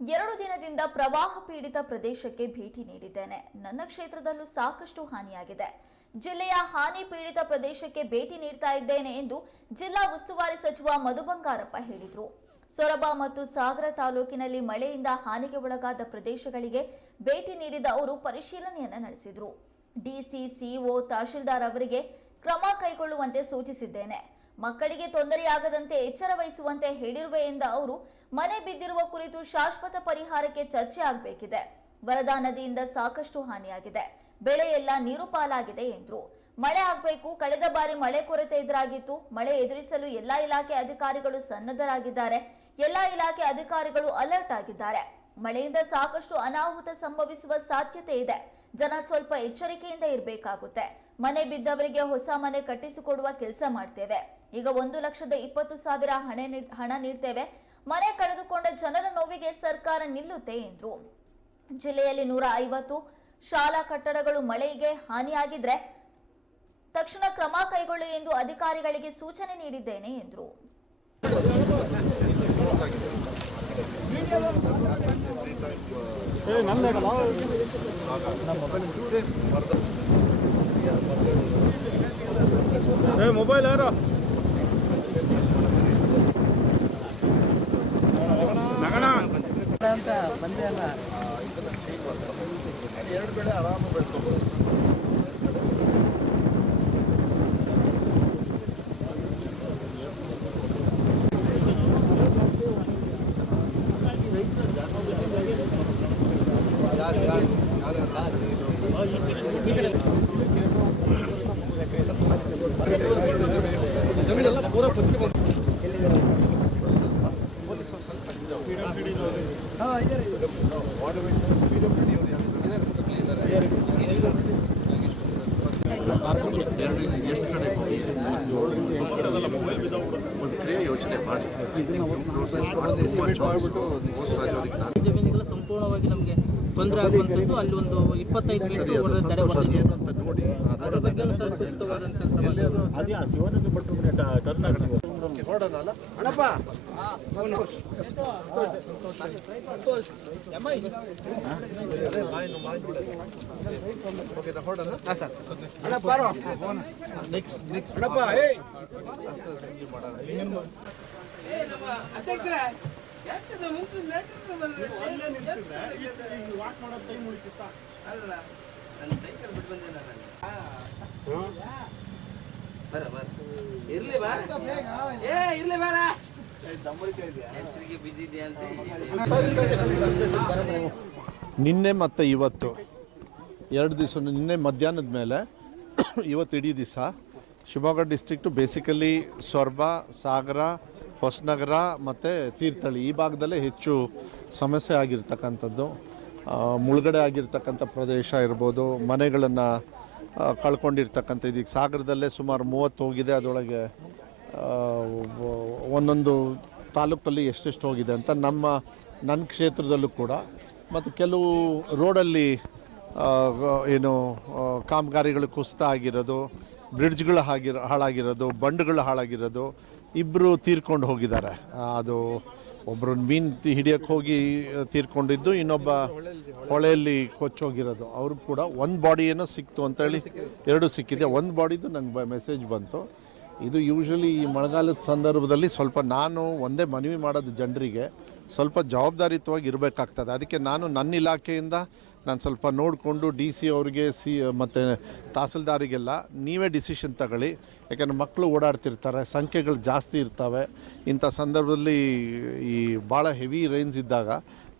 ಎರಡು ದಿನದಿಂದ ಪ್ರವಾಹ ಪೀಡಿತ ಪ್ರದೇಶಕ್ಕೆ ಭೇಟಿ ನೀಡಿದ್ದೇನೆ. ನನ್ನ ಕ್ಷೇತ್ರದಲ್ಲೂ ಸಾಕಷ್ಟು ಹಾನಿಯಾಗಿದೆ. ಜಿಲ್ಲೆಯ ಹಾನಿ ಪೀಡಿತ ಪ್ರದೇಶಕ್ಕೆ ಭೇಟಿ ನೀಡ್ತಾ ಇದ್ದೇನೆ ಎಂದು ಜಿಲ್ಲಾ ಉಸ್ತುವಾರಿ ಸಚಿವ ಮಧು ಬಂಗಾರಪ್ಪ ಹೇಳಿದರು. ಸೊರಬ ಮತ್ತು ಸಾಗರ ತಾಲೂಕಿನಲ್ಲಿ ಮಳೆಯಿಂದ ಹಾನಿಗೆ ಒಳಗಾದ ಪ್ರದೇಶಗಳಿಗೆ ಭೇಟಿ ನೀಡಿದ ಅವರು ಪರಿಶೀಲನೆಯನ್ನು ನಡೆಸಿದರು. ಡಿಸಿ ಸಿಇಒ ತಹಶೀಲ್ದಾರ್ ಅವರಿಗೆ ಕ್ರಮ ಕೈಗೊಳ್ಳುವಂತೆ ಸೂಚಿಸಿದ್ದೇನೆ. ಮಕ್ಕಳಿಗೆ ತೊಂದರೆಯಾಗದಂತೆ ಎಚ್ಚರ ವಹಿಸುವಂತೆ ಹೇಳಿರುವೆ ಎಂದ ಅವರು ಮನೆ ಬಿದ್ದಿರುವ ಕುರಿತು ಶಾಶ್ವತ ಪರಿಹಾರಕ್ಕೆ ಚರ್ಚೆ ಆಗಬೇಕಿದೆ. ವರದಾ ನದಿಯಿಂದ ಸಾಕಷ್ಟು ಹಾನಿಯಾಗಿದೆ. ಬೆಳೆ ಎಲ್ಲ ನೀರು ಪಾಲಾಗಿದೆ ಎಂದ್ರು. ಮಳೆ ಆಗಬೇಕು, ಕಳೆದ ಬಾರಿ ಮಳೆ ಕೊರತೆ ಎದುರಾಗಿತ್ತು. ಮಳೆ ಎದುರಿಸಲು ಎಲ್ಲಾ ಇಲಾಖೆ ಅಧಿಕಾರಿಗಳು ಸನ್ನದ್ಧರಾಗಿದ್ದಾರೆ. ಎಲ್ಲಾ ಇಲಾಖೆ ಅಧಿಕಾರಿಗಳು ಅಲರ್ಟ್ ಆಗಿದ್ದಾರೆ. ಮಳೆಯಿಂದ ಸಾಕಷ್ಟು ಅನಾಹುತ ಸಂಭವಿಸುವ ಸಾಧ್ಯತೆ ಇದೆ. ಜನ ಸ್ವಲ್ಪ ಎಚ್ಚರಿಕೆಯಿಂದ ಇರಬೇಕಾಗುತ್ತೆ. ಮನೆ ಬಿದ್ದವರಿಗೆ ಹೊಸ ಮನೆ ಕಟ್ಟಿಸಿಕೊಡುವ ಕೆಲಸ ಮಾಡ್ತೇವೆ. ಈಗ ಒಂದು ಲಕ್ಷದ ಇಪ್ಪತ್ತು ಸಾವಿರ ಹಣ ನೀಡ್- ಹಣ ನೀಡ್ತೇವೆ. ಮನೆ ಕಳೆದುಕೊಂಡ ಜನರ ನೋವಿಗೆ ಸರ್ಕಾರ ನಿಲ್ಲುತ್ತೆ ಎಂದರು. ಜಿಲ್ಲೆಯಲ್ಲಿ ನೂರ ಐವತ್ತು ಶಾಲಾ ಕಟ್ಟಡಗಳು ಮಳೆಗೆ ಹಾನಿಯಾಗಿದ್ರೆ ತಕ್ಷಣ ಕ್ರಮ ಕೈಗೊಳ್ಳಿ ಎಂದು ಅಧಿಕಾರಿಗಳಿಗೆ ಸೂಚನೆ ನೀಡಿದ್ದೇನೆ ಎಂದರು. ಮೊಬೈಲ್ ಯಾರು ನಗಣ ಅಂತ ಬಂದೇ ಅಲ್ಲ ಎರಡು ಬೆಳೆ ಆರಾಮ ಬೆಳ್ಕೊಬೋದು ಯಾರು ಯಾರು ಯಾರು ಜಮೀನೆಲ್ಲ ಪೂರ ಪುಚ್ಕೆ ಬಂದು ಪೊಲೀಸ್ ಅವ್ರು ಸ್ವಲ್ಪ ಹಾಂ ಇದೆ ಎರಡು ಎಷ್ಟು ಕಡೆ ಒಂದು ಕ್ರಿಯೆ ಯೋಚನೆ ಮಾಡಿ. ಪ್ರೋಸೆಸ್ ಮಾಡಿ ತುಂಬ ಜಾಬ್ಸ್ ರಾಜ್ ಅವ್ರಿಗೆ ನಾನು. ಜಮೀನುಗಳ ಸಂಪೂರ್ಣವಾಗಿ ನಮಗೆ ತೊಂದರೆ ಆಗುವಂಥದ್ದು ಅಲ್ಲಿ ಒಂದು ಇಪ್ಪತ್ತೈದು ಮೀಟರ್ ತಡೆ ನೋಡಿ ಅದ್ರ ಬಗ್ಗೆ ಸರ್ ಸೂಕ್ತವಾದಂಥ ಕ್ರಮ ಎಲ್ಲಿ ಅದು? ಇರ್ಲಿ ಏ ಇರ್ಲಿ ಬಾರ ಹೆಸರಿಗೆ ಅಂತ ನಿನ್ನೆ ಮತ್ತೆ ಇವತ್ತು. ಎರಡು ದಿವಸ ನಿನ್ನೆ ಮಧ್ಯಾಹ್ನದ ಮೇಲೆ ಇವತ್ತು ಇಡೀ ದಿವಸ ಶಿವಮೊಗ್ಗ ಡಿಸ್ಟ್ರಿಕ್ಟು ಬೇಸಿಕಲಿ ಸೊರಬ ಸಾಗರ ಹೊಸನಗರ ಮತ್ತು ತೀರ್ಥಹಳ್ಳಿ ಈ ಭಾಗದಲ್ಲೇ ಹೆಚ್ಚು ಸಮಸ್ಯೆ ಆಗಿರ್ತಕ್ಕಂಥದ್ದು. ಮುಳುಗಡೆ ಆಗಿರ್ತಕ್ಕಂಥ ಪ್ರದೇಶ ಇರ್ಬೋದು, ಮನೆಗಳನ್ನು ಕಳ್ಕೊಂಡಿರ್ತಕ್ಕಂಥ ಇದೀಗ ಸಾಗರದಲ್ಲೇ ಸುಮಾರು ಮೂವತ್ತು ಹೋಗಿದೆ ಅದರೊಳಗೆ ಒಂದೊಂದು ತಾಲೂಕಲ್ಲಿ ಎಷ್ಟೆಷ್ಟು ಹೋಗಿದೆ ಅಂತ ನಮ್ಮ, ನನ್ನ ಕ್ಷೇತ್ರದಲ್ಲೂ ಕೂಡ. ಮತ್ತು ಕೆಲವು ರೋಡಲ್ಲಿ ಏನು ಕಾಮಗಾರಿಗಳು ಕುಸಿತ ಆಗಿರೋದು, ಬ್ರಿಡ್ಜ್ಗಳು ಆಗಿರೋ ಹಾಳಾಗಿರೋದು, ಬಂಡ್ಗಳು ಹಾಳಾಗಿರೋದು ಇಬ್ಬರು ತೀರ್ಕೊಂಡು ಹೋಗಿದ್ದಾರೆ. ಅದು ಒಬ್ಬರು ಮೀನು ಹಿಡಿಯೋಕ್ಕೆ ಹೋಗಿ ತೀರ್ಕೊಂಡಿದ್ದು, ಇನ್ನೊಬ್ಬ ಹೊಳೆಯಲ್ಲಿ ಕೊಚ್ಚೋಗಿರೋದು. ಅವ್ರು ಕೂಡ ಒಂದು ಬಾಡಿ ಏನೋ ಸಿಕ್ತು ಅಂತೇಳಿ ಎರಡು ಸಿಕ್ಕಿದೆ. ಒಂದು ಬಾಡಿದು ನಂಗೆ ಮೆಸೇಜ್ ಬಂತು. ಇದು ಯೂಶ್ವಲಿ ಈ ಮಳೆಗಾಲದ ಸಂದರ್ಭದಲ್ಲಿ ಸ್ವಲ್ಪ ನಾನು ಒಂದೇ ಮನವಿ ಮಾಡೋದು ಜನರಿಗೆ, ಸ್ವಲ್ಪ ಜವಾಬ್ದಾರಿತವಾಗಿ ಇರಬೇಕಾಗ್ತದೆ. ಅದಕ್ಕೆ ನಾನು ನನ್ನ ಇಲಾಖೆಯಿಂದ ನಾನು ಸ್ವಲ್ಪ ನೋಡಿಕೊಂಡು ಡಿ ಸಿ ಅವ್ರಿಗೆ, ಸಿ, ಮತ್ತು ತಹಸೀಲ್ದಾರಿಗೆಲ್ಲ ನೀವೇ ಡಿಸಿಷನ್ ತಗೊಳ್ಳಿ. ಯಾಕಂದರೆ ಮಕ್ಕಳು ಓಡಾಡ್ತಿರ್ತಾರೆ, ಸಂಖ್ಯೆಗಳು ಜಾಸ್ತಿ ಇರ್ತವೆ. ಇಂಥ ಸಂದರ್ಭದಲ್ಲಿ ಈ ಭಾಳ ಹೆವಿ ರೈನ್ಸ್ ಇದ್ದಾಗ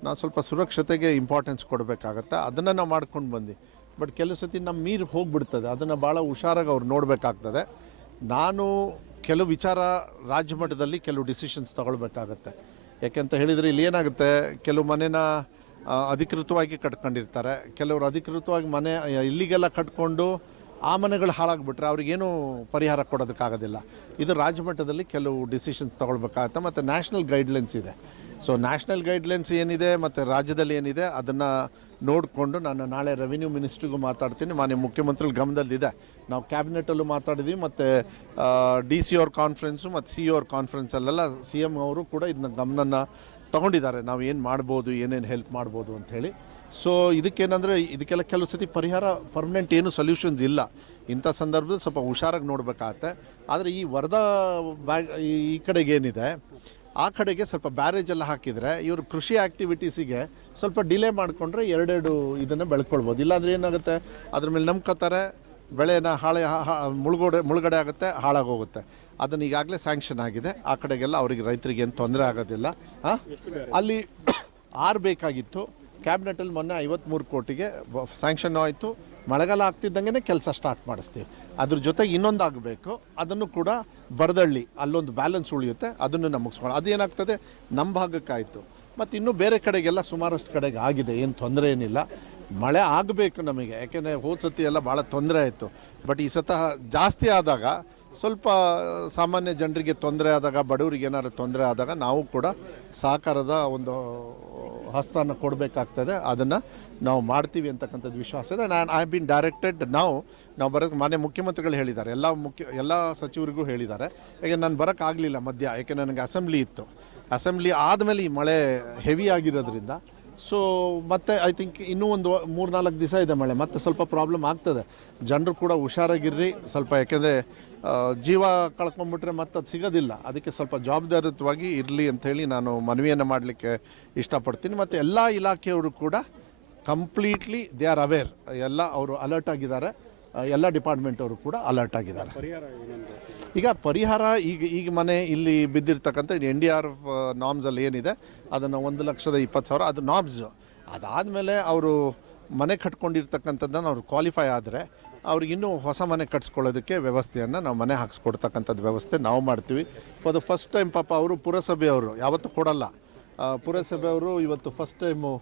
ನಾವು ಸ್ವಲ್ಪ ಸುರಕ್ಷತೆಗೆ ಇಂಪಾರ್ಟೆನ್ಸ್ ಕೊಡಬೇಕಾಗತ್ತೆ. ಅದನ್ನು ನಾವು ಮಾಡ್ಕೊಂಡು ಬಂದು ಬಟ್ ಕೆಲವು ಸತಿ ನಮ್ಮ ಮೀರು ಹೋಗಿಬಿಡ್ತದೆ. ಅದನ್ನು ಭಾಳ ಹುಷಾರಾಗಿ ಅವ್ರು ನೋಡಬೇಕಾಗ್ತದೆ. ನಾನು ಕೆಲವು ವಿಚಾರ ರಾಜ್ಯ ಮಟ್ಟದಲ್ಲಿ ಕೆಲವು ಡಿಸಿಷನ್ಸ್ ತಗೊಳ್ಬೇಕಾಗತ್ತೆ. ಯಾಕೆಂತ ಹೇಳಿದರೆ ಇಲ್ಲಿ ಏನಾಗುತ್ತೆ? ಕೆಲವು ಮನೆನ ಅಧಿಕೃತವಾಗಿ ಕಟ್ಕೊಂಡಿರ್ತಾರೆ. ಕೆಲವರು ಅಧಿಕೃತವಾಗಿ ಮನೆ, ಇಲ್ಲಿಗೆಲ್ಲ ಕಟ್ಕೊಂಡು ಆ ಮನೆಗಳು ಹಾಳಾಗ್ಬಿಟ್ರೆ ಅವ್ರಿಗೇನು ಪರಿಹಾರ ಕೊಡೋದಕ್ಕಾಗೋದಿಲ್ಲ. ಇದು ರಾಜ್ಯ ಮಟ್ಟದಲ್ಲಿ ಕೆಲವು ಡಿಸಿಷನ್ಸ್ ತೊಗೊಳ್ಬೇಕಾಗತ್ತೆ ಮತ್ತು ನ್ಯಾಷನಲ್ ಗೈಡ್ಲೈನ್ಸ್ ಇದೆ. ಸೊ ನ್ಯಾಷನಲ್ ಗೈಡ್ಲೈನ್ಸ್ ಏನಿದೆ ಮತ್ತು ರಾಜ್ಯದಲ್ಲಿ ಏನಿದೆ ಅದನ್ನು ನೋಡಿಕೊಂಡು ನಾನು ನಾಳೆ ರೆವಿನ್ಯೂ ಮಿನಿಸ್ಟ್ರಿಗೂ ಮಾತಾಡ್ತೀನಿ. ಮಾನ್ಯ ಮುಖ್ಯಮಂತ್ರಿಗಳ ಗಮನದಲ್ಲಿದೆ. ನಾವು ಕ್ಯಾಬಿನೆಟಲ್ಲೂ ಮಾತಾಡಿದ್ವಿ ಮತ್ತು ಡಿ ಸಿ ಅವ್ರ ಕಾನ್ಫರೆನ್ಸು ಮತ್ತು ಸಿ ಅವ್ರ ಕಾನ್ಫರೆನ್ಸಲ್ಲೆಲ್ಲ ಸಿ ಎಂ ಅವರು ಕೂಡ ಇದನ್ನ ಗಮನನ ತಗೊಂಡಿದ್ದಾರೆ. ನಾವು ಏನು ಮಾಡ್ಬೋದು, ಏನೇನು ಹೆಲ್ಪ್ ಮಾಡ್ಬೋದು ಅಂಥೇಳಿ ಸೊ ಇದಕ್ಕೇನಂದರೆ, ಇದಕ್ಕೆಲ್ಲ ಕೆಲವು ಸತಿ ಪರಿಹಾರ ಪರ್ಮನೆಂಟ್ ಏನು ಸೊಲ್ಯೂಷನ್ಸ್ ಇಲ್ಲ. ಇಂಥ ಸಂದರ್ಭದಲ್ಲಿ ಸ್ವಲ್ಪ ಹುಷಾರಾಗಿ ನೋಡಬೇಕಾಗತ್ತೆ. ಆದರೆ ಈ ವರದಾ ಬ್ಯಾಗ್, ಈ ಕಡೆಗೆ ಏನಿದೆ, ಆ ಕಡೆಗೆ ಸ್ವಲ್ಪ ಬ್ಯಾರೇಜ್ ಎಲ್ಲ ಹಾಕಿದರೆ, ಇವರು ಕೃಷಿ ಆ್ಯಕ್ಟಿವಿಟೀಸಿಗೆ ಸ್ವಲ್ಪ ಡಿಲೇ ಮಾಡಿಕೊಂಡ್ರೆ ಎರಡೆರಡು ಇದನ್ನು ಬೆಳ್ಕೊಳ್ಬೋದು. ಇಲ್ಲಾಂದರೆ ಏನಾಗುತ್ತೆ, ಅದ್ರ ಮೇಲೆ ನಂಬ್ಕೋತಾರೆ, ಬೆಳೆನ ಹಾಳೆ ಮುಳುಗಡೆ ಮುಳುಗಡೆ ಆಗುತ್ತೆ, ಹಾಳಾಗೋಗುತ್ತೆ. ಅದನ್ನು ಈಗಾಗಲೇ ಸ್ಯಾಂಕ್ಷನ್ ಆಗಿದೆ. ಆ ಕಡೆಗೆಲ್ಲ ಅವರಿಗೆ ರೈತರಿಗೆ ಏನು ತೊಂದರೆ ಆಗೋದಿಲ್ಲ. ಹಾಂ ಅಲ್ಲಿ ಆರು ಬೇಕಾಗಿತ್ತು. ಕ್ಯಾಬಿನೆಟಲ್ಲಿ ಮೊನ್ನೆ ಐವತ್ತ್ಮೂರು ಕೋಟಿಗೆ ಸ್ಯಾಂಕ್ಷನ್ ಆಯಿತು. ಮಳೆಗಾಲ ಆಗ್ತಿದ್ದಂಗೆ ಕೆಲಸ ಸ್ಟಾರ್ಟ್ ಮಾಡಿಸ್ತೀವಿ. ಅದ್ರ ಜೊತೆಗೆ ಇನ್ನೊಂದು ಆಗಬೇಕು ಅದನ್ನು ಕೂಡ ಬರದಳ್ಳಿ. ಅಲ್ಲೊಂದು ಬ್ಯಾಲೆನ್ಸ್ ಉಳಿಯುತ್ತೆ. ಅದನ್ನು ನಮಗೆ ಅದು ಏನಾಗ್ತದೆ ನಮ್ಮ ಭಾಗಕ್ಕಾಯಿತು ಮತ್ತು ಇನ್ನೂ ಬೇರೆ ಕಡೆಗೆಲ್ಲ ಸುಮಾರಷ್ಟು ಕಡೆಗೆ ಆಗಿದೆ. ಏನು ತೊಂದರೆ ಏನಿಲ್ಲ. ಮಳೆ ಆಗಬೇಕು ನಮಗೆ. ಯಾಕೆಂದರೆ ಹೋದ ಸತಿ ಎಲ್ಲ ಭಾಳ ತೊಂದರೆ ಆಯಿತು. ಬಟ್ ಈ ಸತ ಜಾಸ್ತಿ ಆದಾಗ, ಸ್ವಲ್ಪ ಸಾಮಾನ್ಯ ಜನರಿಗೆ ತೊಂದರೆ ಆದಾಗ, ಬಡವರಿಗೆ ಏನಾದ್ರು ತೊಂದರೆ ಆದಾಗ ನಾವು ಕೂಡ ಸಹಕಾರದ ಒಂದು ಹಸ್ತನ ಕೊಡಬೇಕಾಗ್ತದೆ. ಅದನ್ನು ನಾವು ಮಾಡ್ತೀವಿ ಅಂತಕ್ಕಂಥದ್ದು ವಿಶ್ವಾಸ ಇದೆ. ನಾನು ಐ ಬಿನ್ ಡೈರೆಕ್ಟೆಡ್ ನಾವು ನಾವು ಬರೋಕ್ಕೆ ಮಾನ್ಯ ಮುಖ್ಯಮಂತ್ರಿಗಳು ಹೇಳಿದ್ದಾರೆ. ಎಲ್ಲ ಮುಖ್ಯ, ಎಲ್ಲ ಸಚಿವರಿಗೂ ಹೇಳಿದ್ದಾರೆ. ಯಾಕೆ ನಾನು ಬರೋಕ್ಕಾಗಲಿಲ್ಲ ಮಧ್ಯ, ಯಾಕೆ ನನಗೆ ಅಸೆಂಬ್ಲಿ ಇತ್ತು. ಅಸೆಂಬ್ಲಿ ಆದಮೇಲೆ ಈ ಮಳೆ ಹೆವಿ ಆಗಿರೋದ್ರಿಂದ. ಸೊ ಮತ್ತೆ ಐ ಥಿಂಕ್ ಇನ್ನೂ ಒಂದು ಮೂರು ನಾಲ್ಕು ದಿವಸ ಇದೆ ಮಳೆ. ಮತ್ತೆ ಸ್ವಲ್ಪ ಪ್ರಾಬ್ಲಮ್ ಆಗ್ತದೆ. ಜನರು ಕೂಡ ಹುಷಾರಾಗಿರ್ರಿ. ಸ್ವಲ್ಪ ಯಾಕೆಂದರೆ ಜೀವ ಕಳ್ಕೊಂಡ್ಬಿಟ್ರೆ ಮತ್ತೆ ಅದು ಸಿಗೋದಿಲ್ಲ. ಅದಕ್ಕೆ ಸ್ವಲ್ಪ ಜವಾಬ್ದಾರಿತವಾಗಿ ಇರಲಿ ಅಂಥೇಳಿ ನಾನು ಮನವಿಯನ್ನು ಮಾಡಲಿಕ್ಕೆ ಇಷ್ಟಪಡ್ತೀನಿ. ಮತ್ತು ಎಲ್ಲ ಇಲಾಖೆಯವರು ಕೂಡ ಕಂಪ್ಲೀಟ್ಲಿ ದೇ ಆರ್ ಅವೇರ್. ಎಲ್ಲ ಅವರು ಅಲರ್ಟ್ ಆಗಿದ್ದಾರೆ. ಎಲ್ಲ ಡಿಪಾರ್ಟ್ಮೆಂಟ್ ಅವರು ಕೂಡ ಅಲರ್ಟ್ ಆಗಿದ್ದಾರೆ. ಈಗ ಪರಿಹಾರ ಈಗ ಈಗ ಮನೆ ಇಲ್ಲಿ ಬಿದ್ದಿರ್ತಕ್ಕಂಥ ಎನ್ ಡಿ ಆರ್ ಎಫ್ ನಾಮ್ಸಲ್ಲಿ ಏನಿದೆ ಅದನ್ನು ಒಂದು ಲಕ್ಷದ ಇಪ್ಪತ್ತು ಸಾವಿರ ಅದು ನಾಮ್ಸು ಅದಾದಮೇಲೆ ಅವರು ಮನೆ ಕಟ್ಕೊಂಡಿರ್ತಕ್ಕಂಥದ್ದನ್ನು ಅವರು ಕ್ವಾಲಿಫೈ ಆದರೆ ಅವ್ರಿಗೆ ಇನ್ನೂ ಹೊಸ ಮನೆ ಕಟ್ಸ್ಕೊಳ್ಳೋದಕ್ಕೆ ವ್ಯವಸ್ಥೆಯನ್ನು ನಾವು ಮನೆ ಹಾಕ್ಸ್ಕೊಡ್ತಕ್ಕಂಥದ್ದು ವ್ಯವಸ್ಥೆ ನಾವು ಮಾಡ್ತೀವಿ. ಫಾರ್ ದ ಫಸ್ಟ್ ಟೈಮ್ ಪಾಪ ಅವರು ಪುರಸಭೆಯವರು ಯಾವತ್ತೂ ಕೊಡಲ್ಲ. ಪುರಸಭೆಯವರು ಇವತ್ತು ಫಸ್ಟ್ ಟೈಮು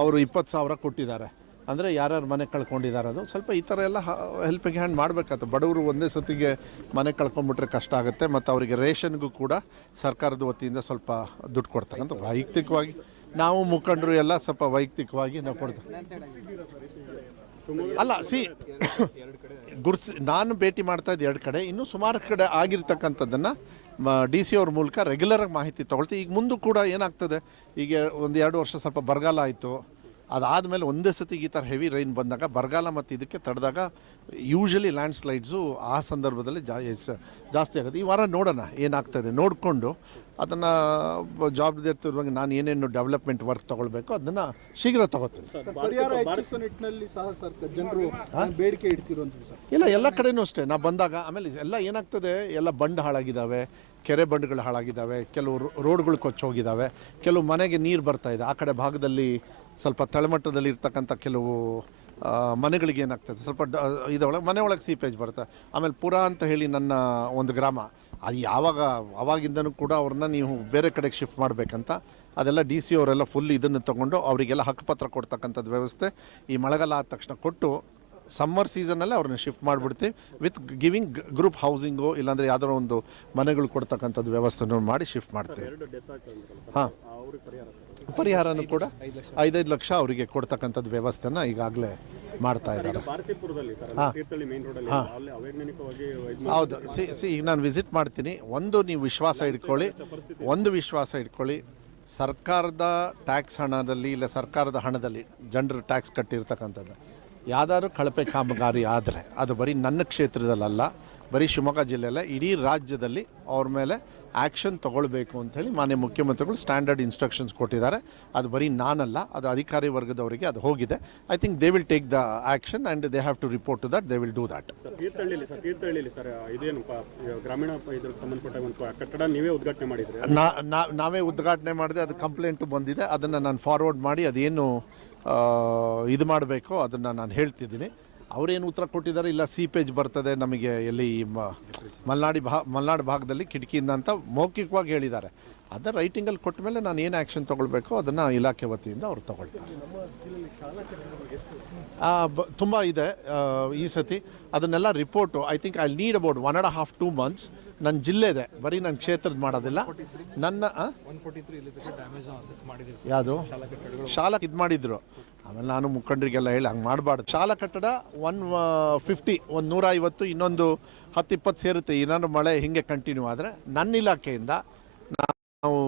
ಅವರು ಇಪ್ಪತ್ತು ಸಾವಿರ ಕೊಟ್ಟಿದ್ದಾರೆ. ಅಂದರೆ ಯಾರ್ಯಾರು ಮನೆ ಕಳ್ಕೊಂಡಿದ್ದಾರೆ ಅದು ಸ್ವಲ್ಪ ಈ ಥರ ಎಲ್ಲ ಹೆಲ್ಪಿಂಗ್ ಹ್ಯಾಂಡ್ ಮಾಡಬೇಕಾಗ್ತದೆ. ಬಡವರು ಒಂದೇ ಸತಿಗೆ ಮನೆ ಕಳ್ಕೊಂಡ್ಬಿಟ್ರೆ ಕಷ್ಟ ಆಗುತ್ತೆ ಮತ್ತು ಅವರಿಗೆ ರೇಷನ್ಗೂ ಕೂಡ ಸರ್ಕಾರದ ವತಿಯಿಂದ ಸ್ವಲ್ಪ ದುಡ್ಡು ಕೊಡ್ತಕ್ಕಂಥ ವೈಯಕ್ತಿಕವಾಗಿ. ನಾವು ಮುಖಂಡರು ಎಲ್ಲ ಸ್ವಲ್ಪ ವೈಯಕ್ತಿಕವಾಗಿ ನಾವು ಕೊಡ್ತೀವಿ. ಅಲ್ಲ, ಸಿ, ಗುರ್ಸ್, ನಾನು ಭೇಟಿ ಮಾಡ್ತಾ ಇದ್ದೆ ಎರಡು ಕಡೆ. ಇನ್ನೂ ಸುಮಾರು ಕಡೆ ಆಗಿರ್ತಕ್ಕಂಥದ್ದನ್ನು ಡಿ ಸಿ ಅವ್ರ ಮೂಲಕ ರೆಗ್ಯುಲರಾಗಿ ಮಾಹಿತಿ ತೊಗೊಳ್ತೀವಿ. ಈಗ ಮುಂದೆ ಕೂಡ ಏನಾಗ್ತದೆ, ಈಗ ಒಂದು ಎರಡು ವರ್ಷ ಸ್ವಲ್ಪ ಬರಗಾಲ ಆಯಿತು. ಅದಾದಮೇಲೆ ಒಂದೇ ಸತಿ ಈ ಥರ ಹೆವಿ ರೈನ್ ಬಂದಾಗ ಬರಗಾಲ ಮತ್ತು ಇದಕ್ಕೆ ತಡೆದಾಗ ಯೂಶಲಿ ಲ್ಯಾಂಡ್ ಸ್ಲೈಡ್ಸು ಆ ಸಂದರ್ಭದಲ್ಲಿ ಜಾ ಜಾಸ್ತಿ ಆಗುತ್ತೆ. ಈ ವಾರ ನೋಡೋಣ, ಏನಾಗ್ತದೆ. ನೋಡಿಕೊಂಡು ಅದನ್ನು ಜವಾಬ್ದಾರಿ ನಾನು ಏನೇನು ಡೆವಲಪ್ಮೆಂಟ್ ವರ್ಕ್ ತಗೊಳ್ಬೇಕು ಅದನ್ನು ಶೀಘ್ರ ತಗೋತೀನಿ. ನಿಟ್ಟಿನಲ್ಲಿ ಸಹ ಜನರು ಬೇಡಿಕೆ ಇಲ್ಲ ಎಲ್ಲ ಕಡೆನೂ ಅಷ್ಟೇ. ನಾ ಬಂದಾಗ ಆಮೇಲೆ ಎಲ್ಲ ಏನಾಗ್ತದೆ ಎಲ್ಲ ಬಂಡ್ ಹಾಳಾಗಿದ್ದಾವೆ ಕೆರೆ ಬಂಡ್ಗಳು ಹಾಳಾಗಿದ್ದಾವೆ ಕೆಲವು ರೋಡ್ಗಳು ಕೊಚ್ಚೋಗಿದ್ದಾವೆ ಕೆಲವು ಮನೆಗೆ ನೀರು ಬರ್ತಾ ಇದೆ. ಆ ಕಡೆ ಭಾಗದಲ್ಲಿ ಸ್ವಲ್ಪ ತಳಮಟ್ಟದಲ್ಲಿ ಇರ್ತಕ್ಕಂಥ ಕೆಲವು ಮನೆಗಳಿಗೆ ಏನಾಗ್ತದೆ ಸ್ವಲ್ಪ ಡ ಇದೊಳಗೆ ಮನೆ ಒಳಗೆ ಸೀಪೇಜ್ ಬರುತ್ತೆ. ಆಮೇಲೆ ಪುರ ಅಂತ ಹೇಳಿ ನನ್ನ ಒಂದು ಗ್ರಾಮ ಅದು ಯಾವಾಗ ಅವಾಗಿಂದನೂ ಕೂಡ ಅವ್ರನ್ನ ನೀವು ಬೇರೆ ಕಡೆಗೆ ಶಿಫ್ಟ್ ಮಾಡಬೇಕಂತ ಅದೆಲ್ಲ ಡಿ ಸಿ ಅವರೆಲ್ಲ ಫುಲ್ ಇದನ್ನು ತಗೊಂಡು ಅವರಿಗೆಲ್ಲ ಹಕ್ಕುಪತ್ರ ಕೊಡ್ತಕ್ಕಂಥದ್ದು ವ್ಯವಸ್ಥೆ ಈ ಮಳೆಗಾಲ ಆದ ತಕ್ಷಣ ಕೊಟ್ಟು ಸಮ್ಮರ್ ಸೀಸನಲ್ಲೇ ಅವ್ರನ್ನ ಶಿಫ್ಟ್ ಮಾಡಿಬಿಡ್ತೀವಿ ವಿತ್ ಗಿವಿಂಗ್ ಗ್ರೂಪ್ ಹೌಸಿಂಗು ಇಲ್ಲಾಂದರೆ ಯಾವುದೋ ಒಂದು ಮನೆಗಳು ಕೊಡ್ತಕ್ಕಂಥದ್ದು ವ್ಯವಸ್ಥೆನೂ ಮಾಡಿ ಶಿಫ್ಟ್ ಮಾಡ್ತೀವಿ. ಹಾಂ. ಪರಿಹಾರನೂ ಕೂಡ ಐದೈದು ಲಕ್ಷ ಅವರಿಗೆ ಕೊಡ್ತಕ್ಕಂಥದ್ದು ವ್ಯವಸ್ಥೆನ ಈಗಾಗಲೇ ಮಾಡ್ತಾ ಇದ್ದಾರೆ. ಹೌದು. ಸಿ ಸಿ ಈಗ ನಾನು ವಿಸಿಟ್ ಮಾಡ್ತೀನಿ. ಒಂದು ನೀವು ವಿಶ್ವಾಸ ಇಟ್ಕೊಳ್ಳಿ. ಒಂದು ವಿಶ್ವಾಸ ಇಟ್ಕೊಳ್ಳಿ. ಸರ್ಕಾರದ ಟ್ಯಾಕ್ಸ್ ಹಣದಲ್ಲಿ ಇಲ್ಲ ಸರ್ಕಾರದ ಹಣದಲ್ಲಿ ಜನರು ಟ್ಯಾಕ್ಸ್ ಕಟ್ಟಿರ್ತಕ್ಕಂಥದ್ದು. ಯಾವ್ದಾದ್ರು ಕಳಪೆ ಕಾಮಗಾರಿ ಆದರೆ ಅದು ಬರೀ ನನ್ನ ಕ್ಷೇತ್ರದಲ್ಲಲ್ಲ ಬರೀ ಶಿವಮೊಗ್ಗ ಜಿಲ್ಲೆಯಲ್ಲ ಇಡೀ ರಾಜ್ಯದಲ್ಲಿ ಅವ್ರ ಮೇಲೆ ಆ್ಯಕ್ಷನ್ ತಗೊಳ್ಬೇಕು ಅಂಥೇಳಿ ಮಾನ್ಯ ಮುಖ್ಯಮಂತ್ರಿಗಳು ಸ್ಟ್ಯಾಂಡರ್ಡ್ ಇನ್ಸ್ಟ್ರಕ್ಷನ್ಸ್ ಕೊಟ್ಟಿದ್ದಾರೆ. ಅದು ಬರೀ ನಾನಲ್ಲ ಅದು ಅಧಿಕಾರಿ ವರ್ಗದವರಿಗೆ ಅದು ಹೋಗಿದೆ. I think they will take the action and they have to report to that they will do that ತೀರ್ಥಹಳ್ಳಿಲಿ sir ತೀರ್ಥಹಳ್ಳಿಲಿ ಸರ್ ಇದೇನು ಗ್ರಾಮೀಣ ಸಂಬಂಧಪಟ್ಟ ಒಂದು ಕಟ್ಟಡ ನೀವೇ ಉದ್ಘಾಟನೆ ಮಾಡಿದ್ರಿ? ನಾ ನಾ- ನಾವೇ ಉದ್ಘಾಟನೆ ಮಾಡಿದೆ ಅದು ಕಂಪ್ಲೇಂಟು ಬಂದಿದೆ. ಅದನ್ನು ನಾನು ಫಾರ್ವರ್ಡ್ ಮಾಡಿ ಅದೇನು ಇದು ಮಾಡಬೇಕೋ ಅದನ್ನು ನಾನು ಹೇಳ್ತಿದ್ದೀನಿ. ಅವರೇನು ಉತ್ತರ ಕೊಟ್ಟಿದ್ದಾರೆ? ಇಲ್ಲ ಸೀಪೇಜ್ ಬರ್ತದೆ ನಮಗೆ ಎಲ್ಲಿ ಮಲ್ನಾಡಿ ಭಾ ಮಲ್ನಾಡು ಭಾಗದಲ್ಲಿ ಕಿಟಕಿಯಿಂದ ಅಂತ ಮೌಖಿಕವಾಗಿ ಹೇಳಿದ್ದಾರೆ. ಅದರ ರೈಟಿಂಗಲ್ಲಿ ಕೊಟ್ಟ ಮೇಲೆ ನಾನು ಏನು ಆ್ಯಕ್ಷನ್ ತೊಗೊಳ್ಬೇಕು ಅದನ್ನು ಇಲಾಖೆ ವತಿಯಿಂದ ಅವ್ರು ತೊಗೊಳ್ತಾರೆ. ತುಂಬ ಇದೆ ಈ ಸತಿ. ಅದನ್ನೆಲ್ಲ report I think I need about one and half two months. ನನ್ನ ಜಿಲ್ಲೆದೆ ಬರೀ ನನ್ನ ಕ್ಷೇತ್ರದ ಮಾಡೋದಿಲ್ಲ. ನನ್ನ? ಯಾವುದು? ಶಾಲಾ ಇದು ಮಾಡಿದ್ರು. ಆಮೇಲೆ ನಾನು ಮುಖಂಡರಿಗೆಲ್ಲ ಹೇಳಿ ಹಂಗೆ ಮಾಡಬಾರ್ದು. ಶಾಲಾ ಕಟ್ಟಡ ಒನ್ ಫಿಫ್ಟಿ ಒಂದು ನೂರ ಐವತ್ತು ಇನ್ನೊಂದು ಹತ್ತು ಇಪ್ಪತ್ತು ಸೇರುತ್ತೆ. ಏನಾದ್ರು ಮಳೆ ಹಿಂಗೆ ಕಂಟಿನ್ಯೂ ಆದರೆ ನನ್ನ ಇಲಾಖೆಯಿಂದ ನಾವು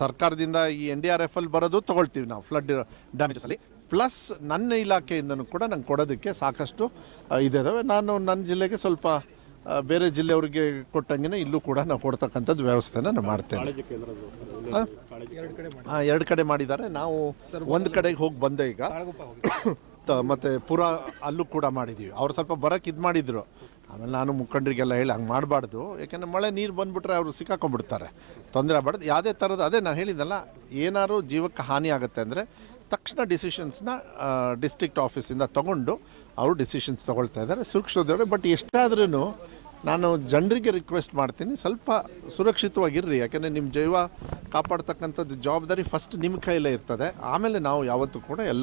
ಸರ್ಕಾರದಿಂದ ಈ ಎನ್ ಡಿ ಆರ್ ಎಫ್ ಅಲ್ಲಿ ಬರೋದು ತೊಗೊಳ್ತೀವಿ ನಾವು ಫ್ಲಡ್ ಡ್ಯಾಮೇಜಸಲ್ಲಿ ಪ್ಲಸ್ ನನ್ನ ಇಲಾಖೆಯಿಂದನೂ ಕೂಡ ನಂಗೆ ಕೊಡೋದಕ್ಕೆ ಸಾಕಷ್ಟು ಇದಾವೆ ನಾನು ನನ್ನ ಜಿಲ್ಲೆಗೆ ಸ್ವಲ್ಪ ಬೇರೆ ಜಿಲ್ಲೆಯವ್ರಿಗೆ ಕೊಟ್ಟಂಗೆ ಇಲ್ಲೂ ಕೂಡ ನಾವು ಕೊಡ್ತಕ್ಕಂಥದ್ದು ವ್ಯವಸ್ಥೆನ ನಾನು ಮಾಡ್ತೇನೆ. ಎರಡು ಕಡೆ ಮಾಡಿದ್ದಾರೆ. ನಾವು ಒಂದು ಕಡೆಗೆ ಹೋಗಿ ಬಂದೆ ಈಗ. ಮತ್ತೆ ಪುರ ಅಲ್ಲೂ ಕೂಡ ಮಾಡಿದ್ದೀವಿ ಅವ್ರು ಸ್ವಲ್ಪ ಬರೋಕ್ಕೆ ಇದು ಮಾಡಿದ್ರು. ಆಮೇಲೆ ನಾನು ಮುಖಂಡರಿಗೆಲ್ಲ ಹೇಳಿ ಹಂಗೆ ಮಾಡಬಾರ್ದು. ಯಾಕೆಂದರೆ ಮಳೆ ನೀರು ಬಂದುಬಿಟ್ರೆ ಅವರು ಸಿಕ್ಕಾಕೊಂಡ್ಬಿಡ್ತಾರೆ. ತೊಂದರೆ ಆಗ್ಬಾರ್ದು. ಯಾವುದೇ ಥರದ ಅದೇ ನಾನು ಹೇಳಿದ್ದಲ್ಲ ಏನಾದ್ರು ಜೀವಕ್ಕೆ ಹಾನಿ ಆಗುತ್ತೆ ಅಂದರೆ ತಕ್ಷಣ ಡಿಸಿಷನ್ಸ್ನ ಡಿಸ್ಟ್ರಿಕ್ಟ್ ಆಫೀಸಿಂದ ತಗೊಂಡು ಅವರು ಡಿಸಿಷನ್ಸ್ ತಗೊಳ್ತಾ ಇದ್ದಾರೆ. ಸುರಕ್ಷಿತವ್ರೆ ಬಟ್ ಎಷ್ಟಾದ್ರೂ ನಾನು ಜನರಿಗೆ ರಿಕ್ವೆಸ್ಟ್ ಮಾಡ್ತೀನಿ, ಸ್ವಲ್ಪ ಸುರಕ್ಷಿತವಾಗಿರ್ರಿ. ಯಾಕೆಂದರೆ ನಿಮ್ಮ ಜೀವ ಕಾಪಾಡ್ತಕ್ಕಂಥದ್ದು ಜವಾಬ್ದಾರಿ ಫಸ್ಟ್ ನಿಮ್ಮ ಕೈಲೇ ಇರ್ತದೆ. ಆಮೇಲೆ ನಾವು ಯಾವತ್ತೂ ಕೂಡ ಎಲ್ಲ